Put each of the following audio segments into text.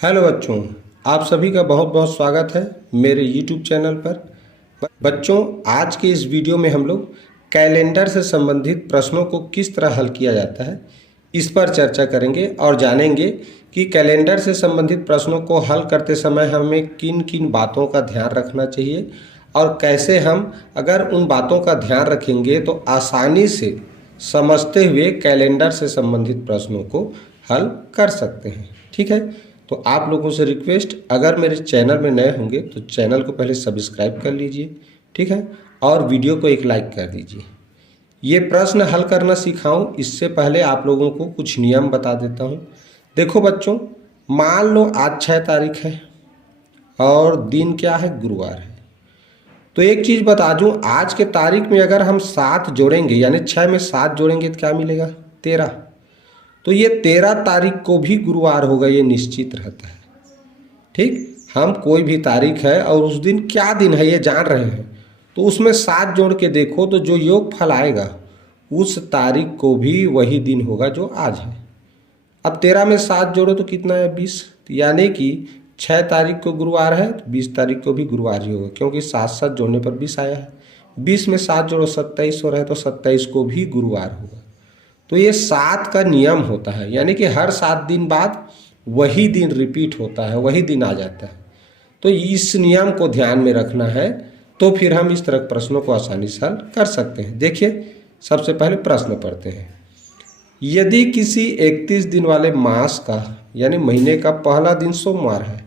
Hello बच्चों, आप सभी का बहुत बहुत स्वागत है मेरे YouTube चैनल पर। बच्चों, आज के इस वीडियो में हम लोग कैलेंडर से संबंधित प्रश्नों को किस तरह हल किया जाता है इस पर चर्चा करेंगे और जानेंगे कि कैलेंडर से संबंधित प्रश्नों को हल करते समय हमें किन किन बातों का ध्यान रखना चाहिए और कैसे हम अगर उन बातों का ध्यान रखेंगे तो आसानी से समझते हुए कैलेंडर से संबंधित प्रश्नों को हल कर सकते हैं। ठीक है, तो आप लोगों से रिक्वेस्ट, अगर मेरे चैनल में नए होंगे तो चैनल को पहले सब्सक्राइब कर लीजिए। ठीक है, और वीडियो को एक लाइक कर दीजिए। ये प्रश्न हल करना सिखाऊं इससे पहले आप लोगों को कुछ नियम बता देता हूं। देखो बच्चों, मान लो आज 6 तारीख है और दिन क्या है, गुरुवार है। तो एक चीज़ बता दूं, आज के तारीख में अगर हम 7 जोड़ेंगे यानी 6 में 7 जोड़ेंगे तो क्या मिलेगा, 13। तो ये 13 तारीख को भी गुरुवार होगा, ये निश्चित रहता है। ठीक, हम कोई भी तारीख है और उस दिन क्या दिन है ये जान रहे हैं तो उसमें 7 जोड़ के देखो तो जो योग फल आएगा उस तारीख को भी वही दिन होगा जो आज है। अब 13 में 7 जोड़ो तो कितना है, 20। यानी कि 6 तारीख को गुरुवार है तो 20 तारीख को भी गुरुवार ही होगा, क्योंकि 7 जोड़ने पर 20 आया है। 20 में 7 जोड़ो 27 हो रहा है तो 27 को भी गुरुवार होगा। तो ये 7 का नियम होता है, यानी कि हर 7 दिन बाद वही दिन रिपीट होता है, वही दिन आ जाता है। तो इस नियम को ध्यान में रखना है, तो फिर हम इस तरह प्रश्नों को आसानी से हल कर सकते हैं। देखिए, सबसे पहले प्रश्न पढ़ते हैं। यदि किसी 31 दिन वाले मास का यानी महीने का पहला दिन सोमवार है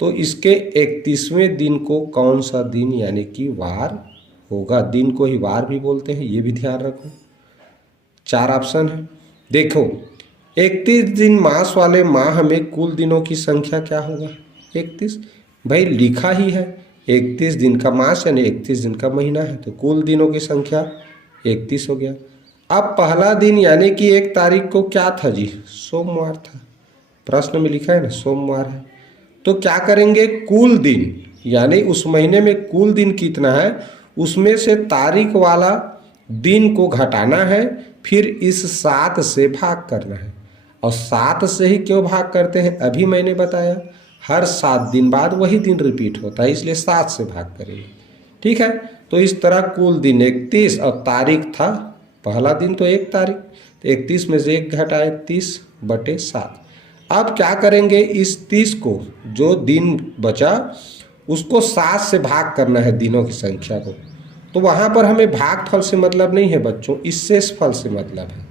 तो इसके 31वें दिन को कौन सा दिन यानी कि वार होगा। दिन को ही वार भी बोलते हैं, ये भी ध्यान रखो। 4 ऑप्शन है। देखो, 31 दिन मास वाले माह में कुल दिनों की संख्या क्या होगा, 31। भाई लिखा ही है 31 दिन का मास यानी 31 दिन का महीना है, तो कुल दिनों की संख्या 31 हो गया। अब पहला दिन यानी कि 1 तारीख को क्या था जी, सोमवार था। प्रश्न में लिखा है ना सोमवार है, तो क्या करेंगे, कुल दिन यानी उस महीने में कुल दिन कितना है उसमें से तारीख वाला दिन को घटाना है, फिर इस 7 से भाग करना है। और 7 से ही क्यों भाग करते हैं, अभी मैंने बताया, हर 7 दिन बाद वही दिन रिपीट होता है, इसलिए 7 से भाग करेंगे। ठीक है, तो इस तरह कुल दिन 31 और तारीख था पहला दिन तो 1 तारीख, तो 31 में से 1 घटाए 30/7। अब क्या करेंगे, इस 30 को जो दिन बचा उसको 7 से भाग करना है दिनों की संख्या को। तो वहाँ पर हमें भागफल से मतलब नहीं है बच्चों, इस शेषफल से मतलब है।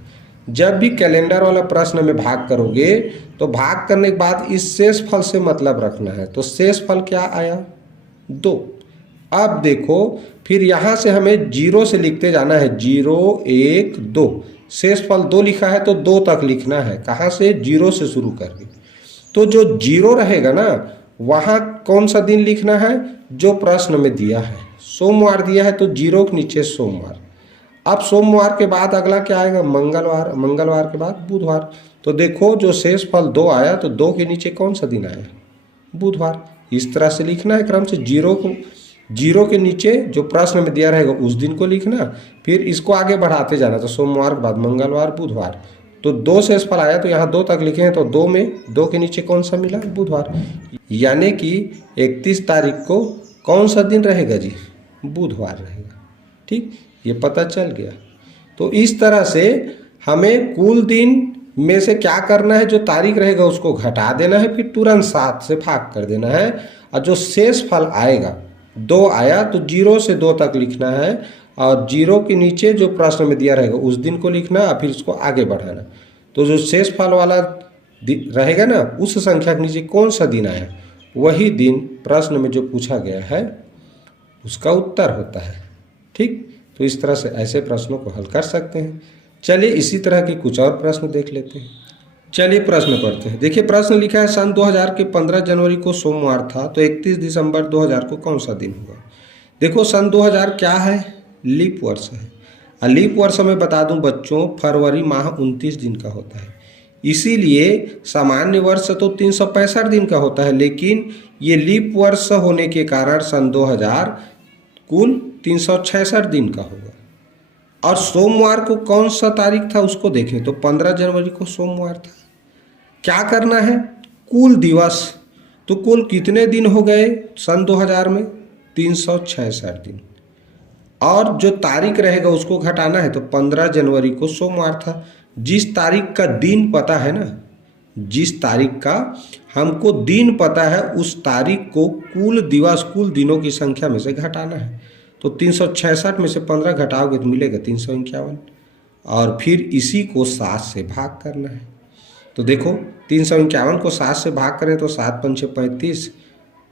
जब भी कैलेंडर वाला प्रश्न में भाग करोगे तो भाग करने के बाद इस शेषफल से मतलब रखना है। तो शेषफल क्या आया, 2। अब देखो, फिर यहाँ से हमें 0 से लिखते जाना है, 0 1 2। शेषफल 2 लिखा है तो 2 तक लिखना है, कहाँ से, 0 से शुरू करके। तो जो 0 रहेगा ना वहाँ कौन सा दिन लिखना है, जो प्रश्न में दिया है सोमवार दिया है तो 0 के नीचे सोमवार। अब सोमवार के बाद अगला क्या आएगा, मंगलवार। मंगलवार के बाद बुधवार। तो देखो जो शेषफल 2 आया तो 2 के नीचे कौन सा दिन आया, बुधवार। इस तरह से लिखना है क्रम से, 0 के नीचे जो प्रश्न में दिया रहेगा उस दिन को लिखना, फिर इसको आगे बढ़ाते जाना। तो सोमवार के बाद मंगलवार बुधवार, तो 2 शेषफल आया तो यहाँ 2 तक लिखे हैं, तो 2 में 2 के नीचे कौन सा मिला, बुधवार। यानी कि 31 तारीख को कौन सा दिन रहेगा जी, बुधवार रहेगा। ठीक, ये पता चल गया। तो इस तरह से हमें कुल दिन में से क्या करना है, जो तारीख रहेगा उसको घटा देना है, फिर तुरंत 7 से भाग कर देना है। और जो शेष फल आएगा, 2 आया तो 0 से 2 तक लिखना है, और 0 के नीचे जो प्रश्न में दिया रहेगा उस दिन को लिखना है, फिर इसको आगे बढ़ाना। तो जो शेष फल वाला रहेगा ना उस संख्या के नीचे कौन सा दिन आया, वही दिन प्रश्न में जो पूछा गया है उसका उत्तर होता है। ठीक, तो इस तरह से ऐसे प्रश्नों को हल कर सकते हैं। चलिए इसी तरह के कुछ और प्रश्न देख लेते हैं। चलिए प्रश्न पढ़ते हैं। देखिए, प्रश्न लिखा है सन 2000 के 15 जनवरी को सोमवार था तो 31 दिसंबर 2000 को कौन सा दिन होगा। देखो, सन 2000 क्या है, लीप वर्ष है। और लीप वर्ष में बता दूं बच्चों, फरवरी माह 29 दिन का होता है। इसीलिए सामान्य वर्ष तो 365 दिन का होता है, लेकिन ये लीप वर्ष होने के कारण सन 2000 कुल 366 दिन का होगा। और सोमवार को कौन सा तारीख था उसको देखें तो 15 जनवरी को सोमवार था। क्या करना है, कुल दिवस तो कुल कितने दिन हो गए सन 2000 में? 366 दिन। और जो तारीख रहेगा उसको घटाना है, तो 15 जनवरी को सोमवार था। जिस तारीख का दिन पता है ना, जिस तारीख का हमको दिन पता है, उस तारीख को कुल दिवस, कुल दिनों की संख्या में से घटाना है। तो 366 में से 15 घटाओगे तो मिलेगा 351, और फिर इसी को 7 से भाग करना है। तो देखो 351 को 7 से भाग करें तो 7 पंचे 35,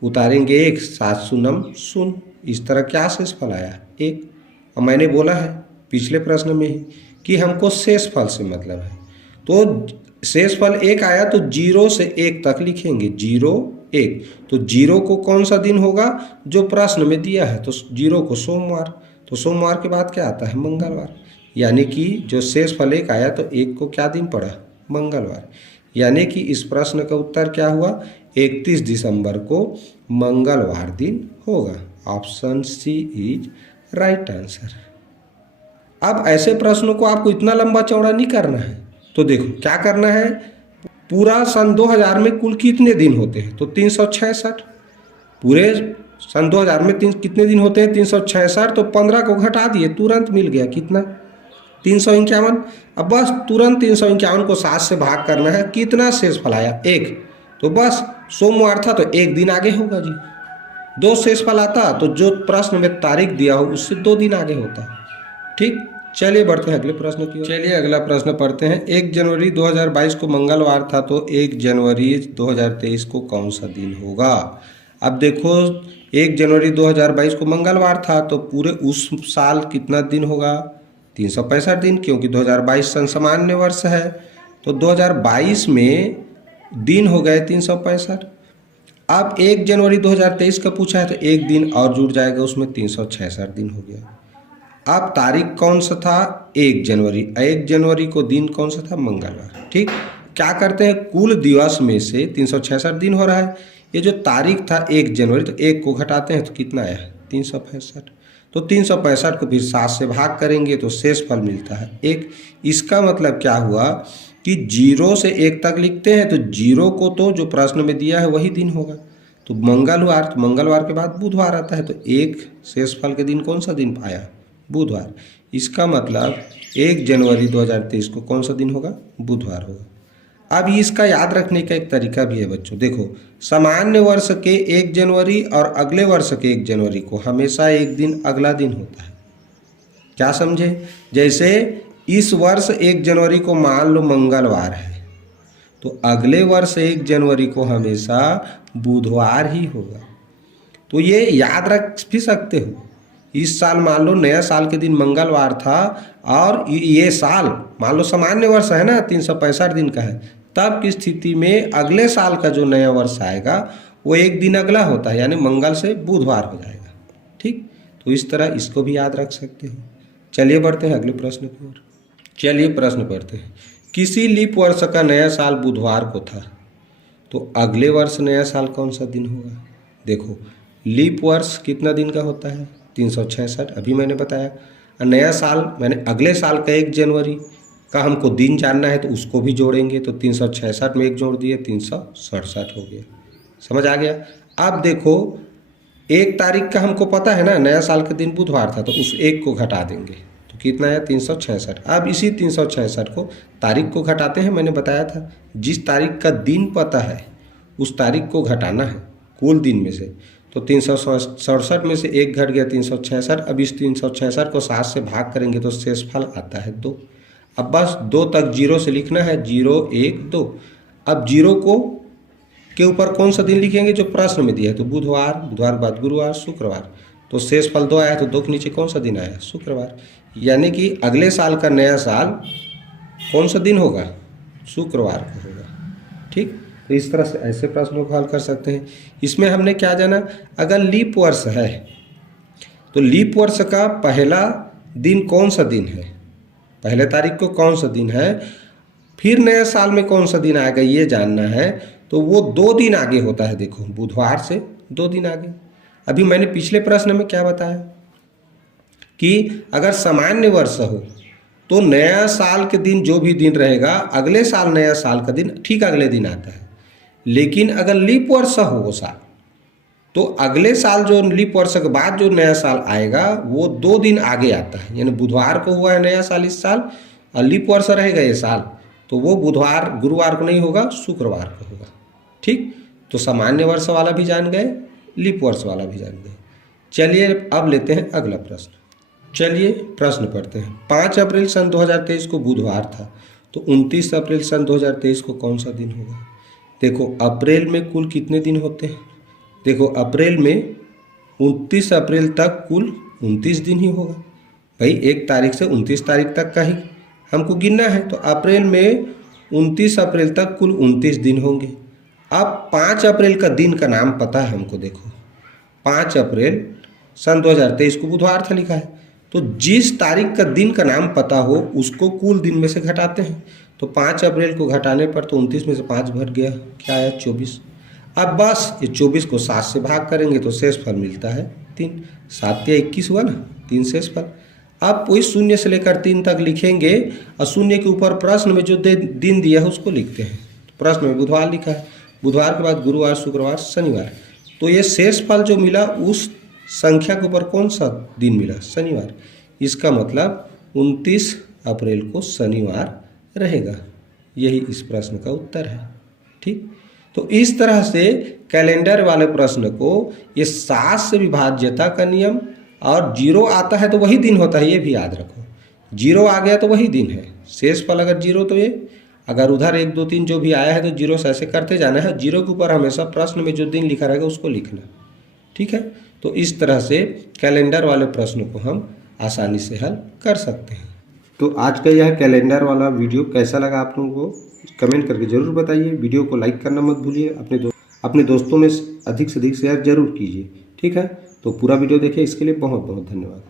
उतारेंगे 1, 7 शून्यम शून्य, इस तरह क्या शेषफल आया? 1। और मैंने बोला है पिछले प्रश्न में ही कि हमको शेषफल से मतलब है, तो शेषफल 1 आया तो 0 से 1 तक लिखेंगे, 0 1। तो 0 को कौन सा दिन होगा जो प्रश्न में दिया है? तो 0 को सोमवार। तो सोमवार के बाद क्या आता है? मंगलवार। यानी कि जो शेषफल 1 आया तो 1 को क्या दिन पड़ा? मंगलवार। यानी कि इस प्रश्न का उत्तर क्या हुआ? 31 दिसंबर को मंगलवार दिन होगा। Option C is right answer. अब ऐसे प्रश्नों को आपको इतना लंबा चौड़ा नहीं करना है। तो देखो क्या करना है, पूरा सन 2000 में कुल कितने दिन होते हैं? तो 366। पूरे सन 2000 में कितने दिन होते हैं? 366। तो 15 को घटा दिए, तुरंत मिल गया कितना? 351। अब बस तुरंत 351 को 7 से भाग करना है, कितना शेषफल आया? 1। तो बस सोमवार था तो 1 दिन आगे होगा जी। 2 शेषफल आता तो जो प्रश्न में तारीख दिया हो उससे 2 दिन आगे होता। ठीक, चलिए बढ़ते हैं अगले प्रश्न की ओर। चलिए अगला प्रश्न पढ़ते हैं। 1 जनवरी 2022 को मंगलवार था, तो 1 जनवरी 2023 को कौन सा दिन होगा? अब देखो 1 जनवरी 2022 को मंगलवार था, तो पूरे उस साल कितना दिन होगा? 365 दिन, क्योंकि 2022 सन सामान्य वर्ष है। तो 2022 में दिन हो गए 365। अब 1 जनवरी 2023 का पूछा है तो 1 दिन और जुड़ जाएगा उसमें, 366 दिन हो गया। अब तारीख कौन सा था? 1 जनवरी। 1 जनवरी को दिन कौन सा था? मंगलवार। ठीक, क्या करते हैं, कुल दिवस में से 366 दिन हो रहा है, ये जो तारीख था 1 जनवरी, तो 1 को घटाते हैं तो कितना आया? 365। तो 365 को फिर 7 से भाग करेंगे तो शेषफल मिलता है 1। इसका मतलब क्या हुआ कि 0 से 1 तक लिखते हैं, तो 0 को तो जो प्रश्न में दिया है वही दिन होगा। तो मंगलवार, तो मंगलवार के बाद बुधवार आता है, तो 1 शेषफल के दिन कौन सा दिन आया? बुधवार। इसका मतलब 1 जनवरी 2023 को कौन सा दिन होगा? बुधवार होगा। अब इसका याद रखने का एक तरीका भी है बच्चों। देखो सामान्य वर्ष के 1 जनवरी और अगले वर्ष के 1 जनवरी को हमेशा एक दिन अगला दिन होता है। क्या समझे? जैसे इस वर्ष 1 जनवरी को मान लो मंगलवार है, तो अगले वर्ष 1 जनवरी को हमेशा बुधवार ही होगा। तो ये याद रख भी सकते हो। इस साल मान लो नया साल के दिन मंगलवार था, और ये साल मान लो सामान्य वर्ष है ना, 365 दिन का है, तब की स्थिति में अगले साल का जो नया वर्ष आएगा वो एक दिन अगला होता है, यानी मंगल से बुधवार हो जाएगा। ठीक, तो इस तरह इसको भी याद रख सकते हो। चलिए बढ़ते हैं अगले प्रश्न की ओर। चलिए प्रश्न पढ़ते हैं। किसी लीप वर्ष का नया साल बुधवार को था, तो अगले वर्ष नया साल कौन सा दिन होगा? देखो लीप वर्ष कितना दिन का होता है? 366, अभी मैंने बताया। और नया साल मैंने अगले साल का 1 जनवरी का हमको दिन जानना है, तो उसको भी जोड़ेंगे, तो 366 में 1 जोड़ दिए 367 हो गया। समझ आ गया? अब देखो 1 तारीख का हमको पता है ना, नया साल का दिन बुधवार था, तो उस 1 को घटा देंगे तो कितना है? 366। अब इसी 366 को तारीख को घटाते हैं, मैंने बताया था जिस तारीख का दिन पता है उस तारीख को घटाना है कुल दिन में से। तो 367 में से 1 घट गया 366। अब इस 366 को 7 से भाग करेंगे तो शेषफल आता है 2। अब बस 2 तक 0 से लिखना है, 0 1 2। अब 0 को के ऊपर कौन सा दिन लिखेंगे जो प्रश्न में दिया है? तो बुधवार, बुधवार के बाद गुरुवार, शुक्रवार। तो शेषफल 2 आया, तो 2 के नीचे कौन सा दिन आया? शुक्रवार। यानी कि अगले साल का नया साल कौन सा दिन होगा? शुक्रवार को होगा। ठीक, तो इस तरह से ऐसे प्रश्नों को हल कर सकते हैं। इसमें हमने क्या जाना, अगर लीप वर्ष है तो लीप वर्ष का पहला दिन कौन सा दिन है, पहले तारीख को कौन सा दिन है, फिर नए साल में कौन सा दिन आएगा ये जानना है, तो वो 2 दिन आगे होता है। देखो बुधवार से 2 दिन आगे। अभी मैंने पिछले प्रश्न में क्या बताया कि अगर सामान्य वर्ष हो तो नया साल के दिन जो भी दिन रहेगा, अगले साल नया साल का दिन ठीक अगले दिन आता है। लेकिन अगर लीप वर्ष हो वो साल, तो अगले साल जो लीप वर्ष के बाद जो नया साल आएगा वो 2 दिन आगे आता है। यानी बुधवार को हुआ है नया साल इस साल, और लीप वर्ष रहेगा ये साल, तो वो बुधवार गुरुवार को नहीं होगा, शुक्रवार को होगा। ठीक, तो सामान्य वर्ष वाला भी जान गए, लीप वर्ष वाला भी जान गए। चलिए अब लेते हैं अगला प्रश्न। चलिए प्रश्न पढ़ते हैं। 5 अप्रैल सन 2023 को बुधवार था, तो 29 अप्रैल सन 2023 को कौन सा दिन होगा? देखो अप्रैल में कुल कितने दिन होते हैं? देखो अप्रैल में 29 अप्रैल तक कुल 29 दिन ही होगा भाई। 1 तारीख से 29 तारीख तक का ही हमको गिनना है, तो अप्रैल में 29 अप्रैल तक कुल 29 दिन होंगे। अब 5 अप्रैल का दिन का नाम पता है हमको। देखो 5 अप्रैल सन 2023 को बुधवार था लिखा है, तो जिस तारीख का दिन का नाम पता हो उसको कुल दिन में से घटाते हैं। तो 5 अप्रैल को घटाने पर तो 29 में से 5 घट गया, क्या आया? 24। अब बस ये 24 को 7 से भाग करेंगे तो शेष फल मिलता है 3। 7 या 21 हुआ ना, 3 शेष फल। अब वही 0 से लेकर 3 तक लिखेंगे और 0 के ऊपर प्रश्न में जो दिन दिया है उसको लिखते हैं। प्रश्न में बुधवार लिखा है, बुधवार के बाद गुरुवार, शुक्रवार, शनिवार, तो ये शेष फल जो मिला उस संख्या के ऊपर कौन सा दिन मिला? शनिवार। इसका मतलब 29 अप्रैल को शनिवार रहेगा। यही इस प्रश्न का उत्तर है। ठीक, तो इस तरह से कैलेंडर वाले प्रश्न को ये 7 से विभाज्यता का नियम, और 0 आता है तो वही दिन होता है, ये भी याद रखो। 0 आ गया तो वही दिन है। शेष फल अगर 0 तो ये, अगर उधर 1 2 3 जो भी आया है तो 0 से ऐसे करते जाना है। 0 के ऊपर हमेशा प्रश्न में जो दिन लिखा रहेगा उसको लिखना। ठीक है, तो इस तरह से कैलेंडर वाले प्रश्न को हम आसानी से हल कर सकते हैं। तो आज का यह कैलेंडर वाला वीडियो कैसा लगा आप लोगों को कमेंट करके ज़रूर बताइए। वीडियो को लाइक करना मत भूलिए, अपने दोस्तों में अधिक से अधिक शेयर जरूर कीजिए। ठीक है, तो पूरा वीडियो देखिए, इसके लिए बहुत बहुत धन्यवाद।